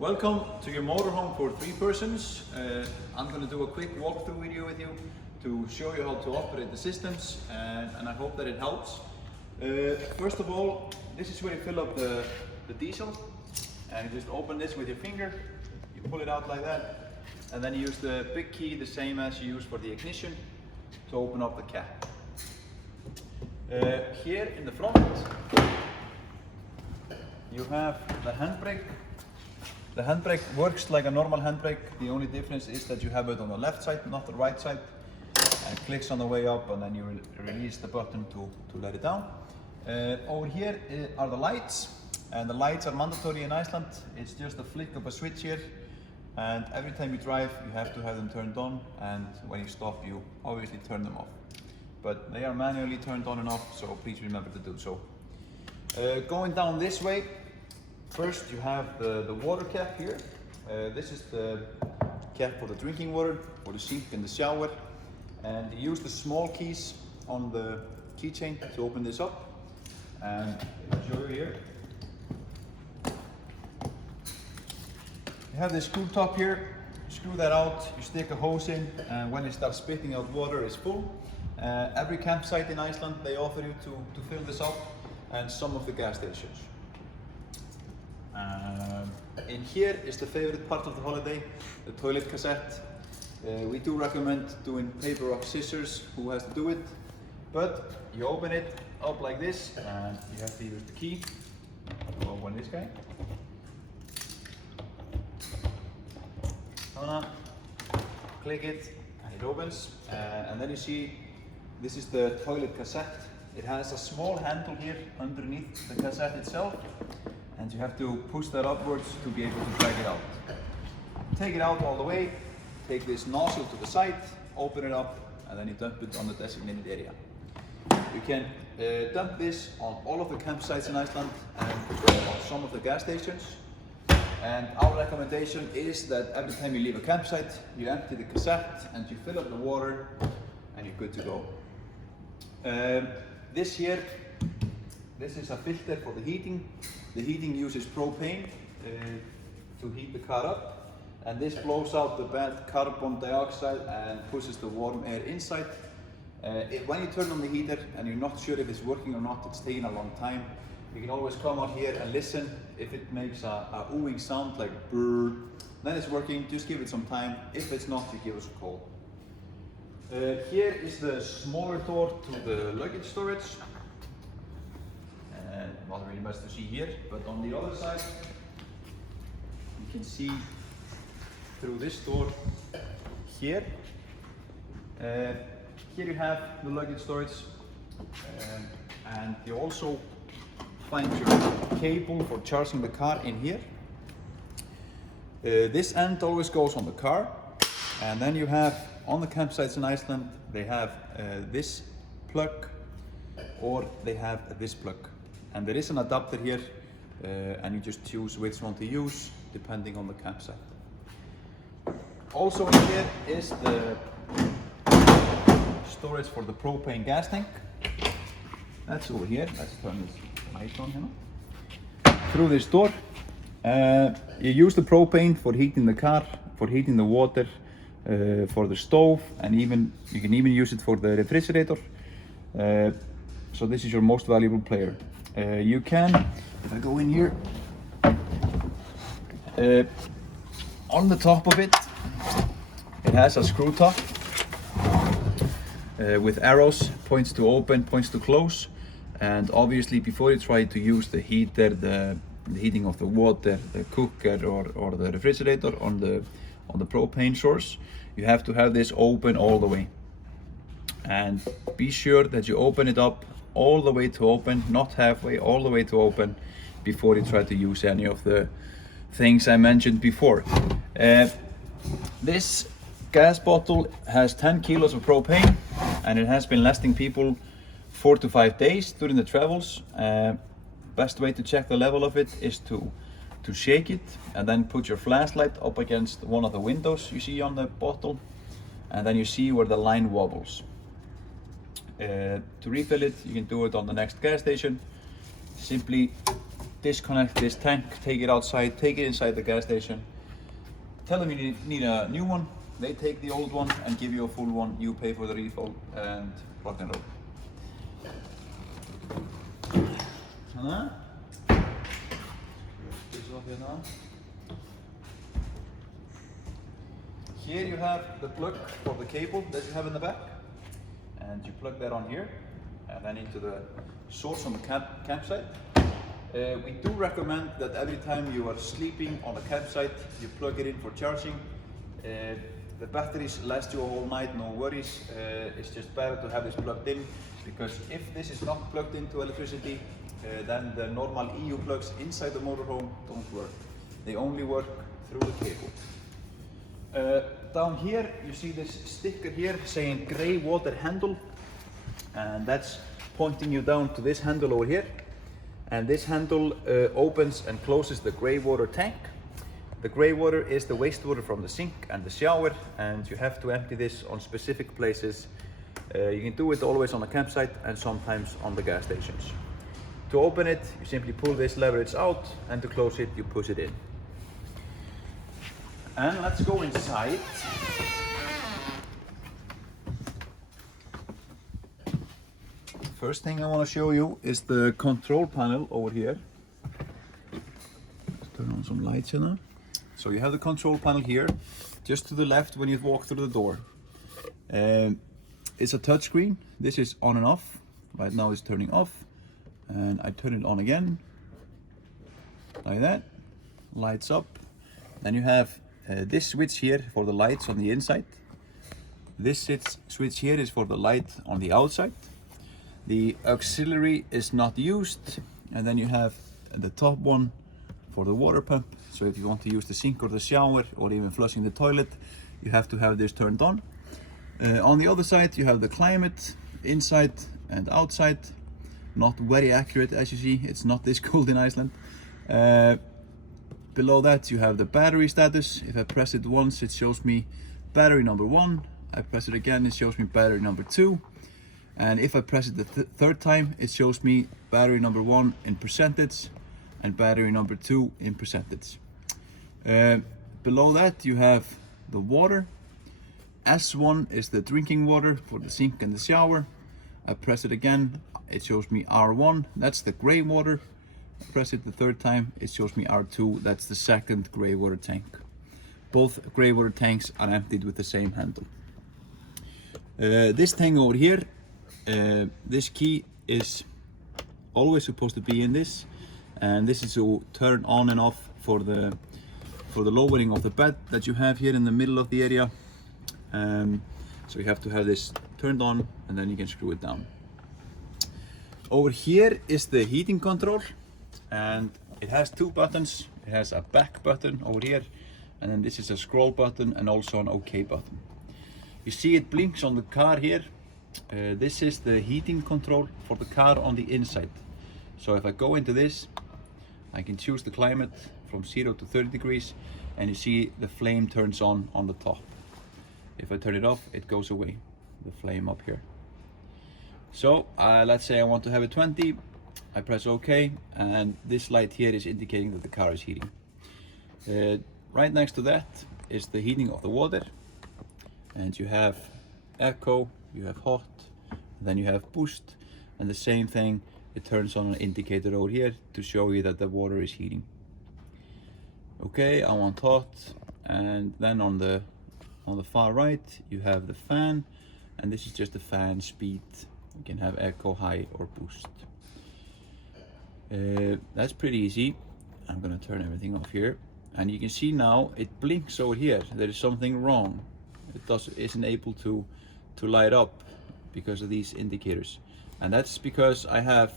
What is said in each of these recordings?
Welcome to your motorhome for 3 persons. I'm going to do a quick walkthrough video with you to show you how to operate the systems, and I hope that it helps. First of all, this is where you fill up the diesel, and you just open this with your finger, you pull it out like that, and then you use the big key, the same as you use for the ignition, to open up the cap. Here in the front you have the handbrake. The handbrake works like a normal handbrake. The only difference is that you have it on the left side, not the right side. And it clicks on the way up, and then you release the button to let it down. Over here are the lights, and the lights are mandatory in Iceland. It's just a flick of a switch here, and every time you drive you have to have them turned on, and when you stop you obviously turn them off. But they are manually turned on and off, so please remember to do so. Going down this way, first you have the water cap here. This is the cap for the drinking water, for the sink and the shower. And you use the small keys on the keychain to open this up. And I'll show you here. You have this screw top here. Screw that out, you stick a hose in, and when it starts spitting out water, it's full. Every campsite in Iceland, they offer you to fill this up, and some of the gas stations. In here is the favorite part of the holiday, the toilet cassette. We do recommend doing paper, rock, scissors, who has to do it, but you open it up like this, and you have to use the key to open this guy. Click it, and it opens, and then you see this is the toilet cassette. It has a small handle here underneath the cassette itself, and you have to push that upwards to be able to drag it out. Take it out all the way, take this nozzle to the side, open it up, and then you dump it on the designated area. You can dump this on all of the campsites in Iceland and on some of the gas stations. And our recommendation is that every time you leave a campsite, you empty the cassette and you fill up the water, and you're good to go. This here, this is a filter for the heating. The heating uses propane to heat the car up, and this blows out the bad carbon dioxide and pushes the warm air inside. When you turn on the heater and you're not sure if it's working or not, it's taking a long time, you can always come out here and listen. If it makes a oohing sound like brrr, then it's working. Just give it some time. If it's not, you give us a call. Here is the smaller door to the luggage storage. Not really much to see here, but on the other side, you can see through this door here. Here you have the luggage storage, and you also find your cable for charging the car in here. This end always goes on the car, and then you have on the campsites in Iceland, they have this plug, or they have this plug. And there is an adapter here, and you just choose which one to use depending on the campsite. Also in here is the storage for the propane gas tank. That's over here. Let's turn this light on here. Through this door, you use the propane for heating the car, for heating the water, for the stove, and you can even use it for the refrigerator. So this is your most valuable player. You can, if I go in here, on the top of it, it has a screw top with arrows, points to open, points to close. And obviously before you try to use the heater, the heating of the water, the cooker or the refrigerator on the propane source, you have to have this open all the way. And be sure that you open it up all the way to open, not halfway, all the way to open, before you try to use any of the things I mentioned before. This gas bottle has 10 kilos of propane, and it has been lasting people 4 to 5 days during the travels. Best way to check the level of it is to shake it, and then put your flashlight up against one of the windows you see on the bottle, and then you see where the line wobbles. To refill it, you can do it on the next gas station. Simply disconnect this tank, take it outside, take it inside the gas station. Tell them you need a new one. They take the old one and give you a full one. You pay for the refill and rock and roll. Here you have the plug for the cable that you have in the back, and you plug that on here and then into the source on the campsite. We do recommend that every time you are sleeping on a campsite, you plug it in for charging. The batteries last you a whole night, no worries. It's just better to have this plugged in, because if this is not plugged into electricity, then the normal EU plugs inside the motorhome don't work. They only work through the cable. Down here you see this sticker here saying grey water handle, and that's pointing you down to this handle over here. And this handle opens and closes the grey water tank. The grey water is the wastewater from the sink and the shower, and you have to empty this on specific places. You can do it always on a campsite and sometimes on the gas stations. To open it, you simply pull this leverage out, and to close it, you push it in. And let's go inside. First thing I want to show you is the control panel over here. Let's turn on some lights here now. So you have the control panel here, just to the left when you walk through the door. It's a touchscreen. This is on and off. Right now it's turning off, and I turn it on again, like that. Lights up. Then you have this switch here for the lights on the inside. This switch here is for the light on the outside. The auxiliary is not used, and then you have the top one for the water pump. So if you want to use the sink or the shower or even flushing the toilet, you have to have this turned on. On the other side you have the climate inside and outside. Not very accurate, as you see, it's not this cold in Iceland. Below that you have the battery status. If I press it once, it shows me battery number 1. I press it again, it shows me battery number 2. And if I press it the third time, it shows me battery number 1 in percentage and battery number 2 in percentage. Below that you have the water. S1 is the drinking water for the sink and the shower. I press it again, it shows me R1, that's the grey water. I press it the third time, it shows me R2, that's the second grey water tank. Both grey water tanks are emptied with the same handle. This thing over here, this key is always supposed to be in this, and this is to turn on and off for the lowering of the bed that you have here in the middle of the area. So you have to have this turned on, and then you can screw it down. Over here is the heating control, and it has two buttons. It has a back button over here, and then this is a scroll button and also an OK button. You see it blinks on the car here. This is the heating control for the car on the inside. So if I go into this, I can choose the climate from 0 to 30 degrees, and you see the flame turns on the top. If I turn it off, it goes away, the flame up here. So let's say I want to have it 20, I press OK, and this light here is indicating that the car is heating. Right next to that is the heating of the water, and you have echo, you have hot, then you have boost, and the same thing, it turns on an indicator over here to show you that the water is heating. Okay, I want hot, and then on the far right you have the fan, and this is just the fan speed. You can have echo, high or boost. That's pretty easy. I'm gonna turn everything off here, and you can see now it blinks over here. There is something wrong. It isn't able to light up because of these indicators, and that's because I have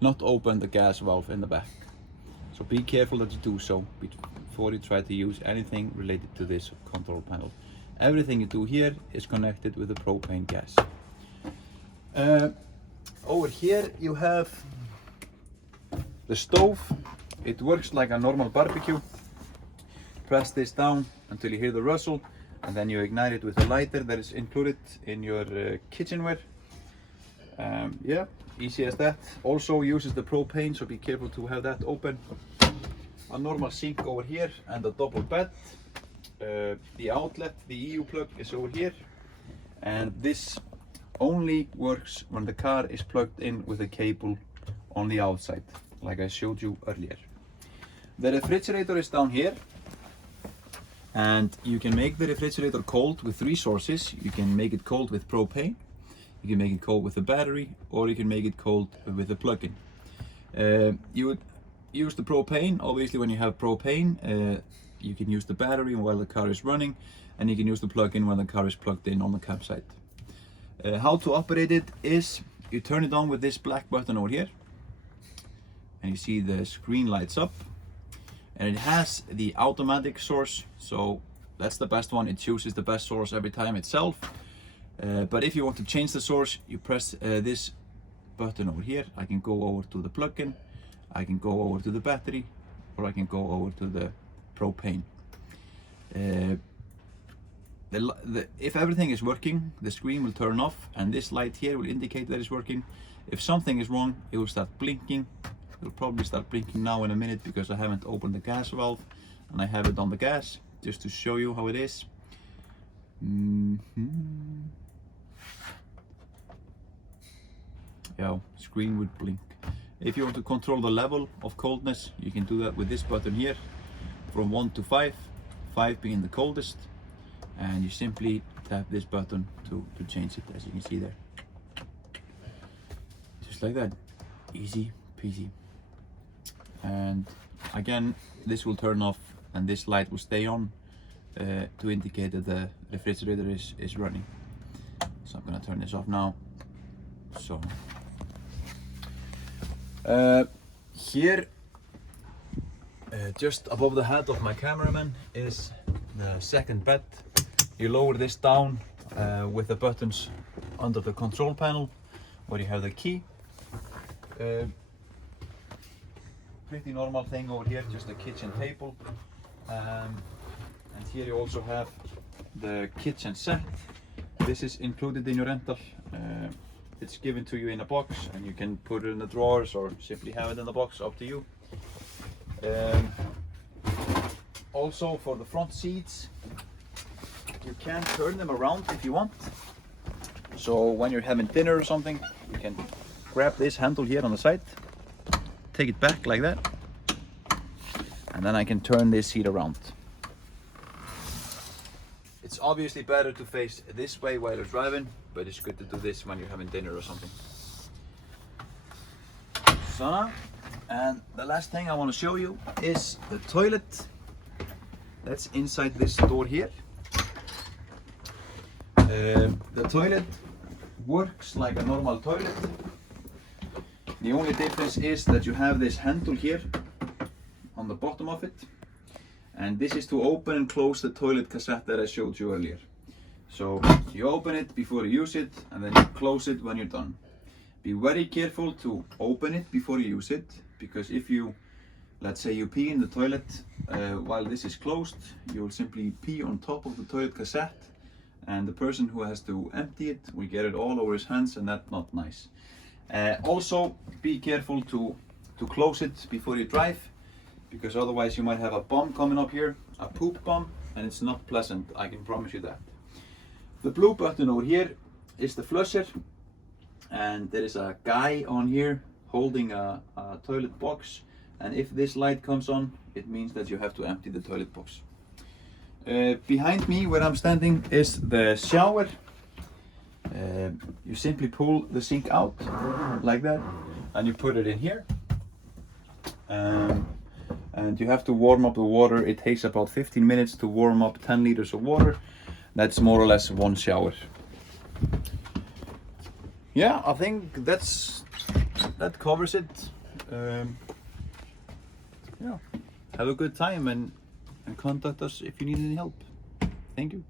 not opened the gas valve in the back. So be careful that you do so before you try to use anything related to this control panel. Everything you do here is connected with the propane gas. Over here you have the stove. It works like a normal barbecue. Press this down until you hear the rustle, and then you ignite it with a lighter that is included in your kitchenware. Yeah, easy as that. Also uses the propane, so be careful to have that open. A normal sink over here and a double bed. The outlet, the EU plug is over here, and this only works when the car is plugged in with a cable on the outside, like I showed you earlier. The refrigerator is down here, and you can make the refrigerator cold with 3 sources. You can make it cold with propane, you can make it cold with a battery, or you can make it cold with a plug-in. You would use the propane, obviously. When you have propane, you can use the battery while the car is running, and you can use the plug-in when the car is plugged in on the campsite. How to operate it is, you turn it on with this black button over here, and you see the screen lights up, and it has the automatic source, so that's the best one. It chooses the best source every time itself. But if you want to change the source, you press this button over here. I can go over to the plug-in, I can go over to the battery, or I can go over to the propane. If everything is working, the screen will turn off, and this light here will indicate that it's working. If something is wrong, it will start blinking. It will probably start blinking now in a minute because I haven't opened the gas valve and I have it on the gas, just to show you how it is. Yeah, screen would blink. If you want to control the level of coldness, you can do that with this button here, from 1 to 5, 5 being the coldest, and you simply tap this button to change it, as you can see there. Just like that, easy peasy. And again, this will turn off and this light will stay on to indicate that the refrigerator is running. So I'm gonna turn this off now. So here, just above the head of my cameraman, is the second bed. You lower this down with the buttons under the control panel, where you have the key. Pretty normal thing over here, just a kitchen table. And here you also have the kitchen set. This is included in your rental. It's given to you in a box, and you can put it in the drawers or simply have it in the box, up to you. Also, for the front seats, you can turn them around if you want. So when you're having dinner or something, you can grab this handle here on the side, take it back like that, and then I can turn this seat around. It's obviously better to face this way while you're driving, but it's good to do this when you're having dinner or something. So, and the last thing I want to show you is the toilet. That's inside this door here. The toilet works like a normal toilet. The only difference is that you have this handle here on the bottom of it, and this is to open and close the toilet cassette that I showed you earlier. So you open it before you use it, and then you close it when you're done. Be very careful to open it before you use it, because if you, let's say you pee in the toilet while this is closed, you will simply pee on top of the toilet cassette, and the person who has to empty it will get it all over his hands, and that's not nice. Also, be careful to close it before you drive, because otherwise you might have a bomb coming up here, a poop bomb, and it's not pleasant, I can promise you that. The blue button over here is the flusher, and there is a guy on here holding a toilet box, and if this light comes on, it means that you have to empty the toilet box. Behind me, where I'm standing, is the shower. You simply pull the sink out like that, and you put it in here, and you have to warm up the water. It takes about 15 minutes to warm up 10 liters of water. That's more or less one shower. Yeah, I think that covers it. Yeah, have a good time and contact us if you need any help. Thank you.